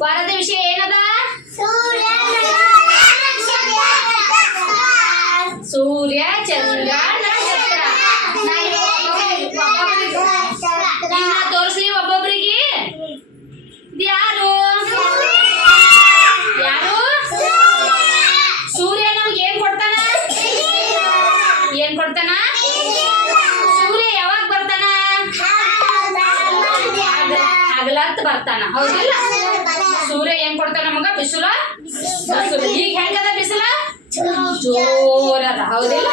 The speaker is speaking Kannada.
ವಾರದ ವಿಷಯ ಏನದ? ಸೂರ್ಯ ಚಂದ್ರ ನಕ್ಷತ್ರ. ಇನ್ನ ತೋರಿಸ್ಲಿ ಒಬ್ಬೊಬ್ರಿಗೆ. ಯಾರು ಯಾರು? ಸೂರ್ಯ ನಮ್ಗೆ ಏನ್ ಕೊಡ್ತಾನ? ಏನ್ ಕೊಡ್ತಾನ? ಸೂರ್ಯ ಯಾವಾಗ ಬರ್ತಾನ? ಹಗಲತ್ ಬರ್ತಾನ, ಹೌದಿಲ್ಲ? ಸೂರ್ಯ ಏನ್ ಕೊಡ್ತಾನ ನಮಗ? ಬಿಸಿಲು. ಈಗ ಹೆಂಗದ ಬಿಸಿಲ? ಜೋರದ, ಹೌದಿಲ್ಲ?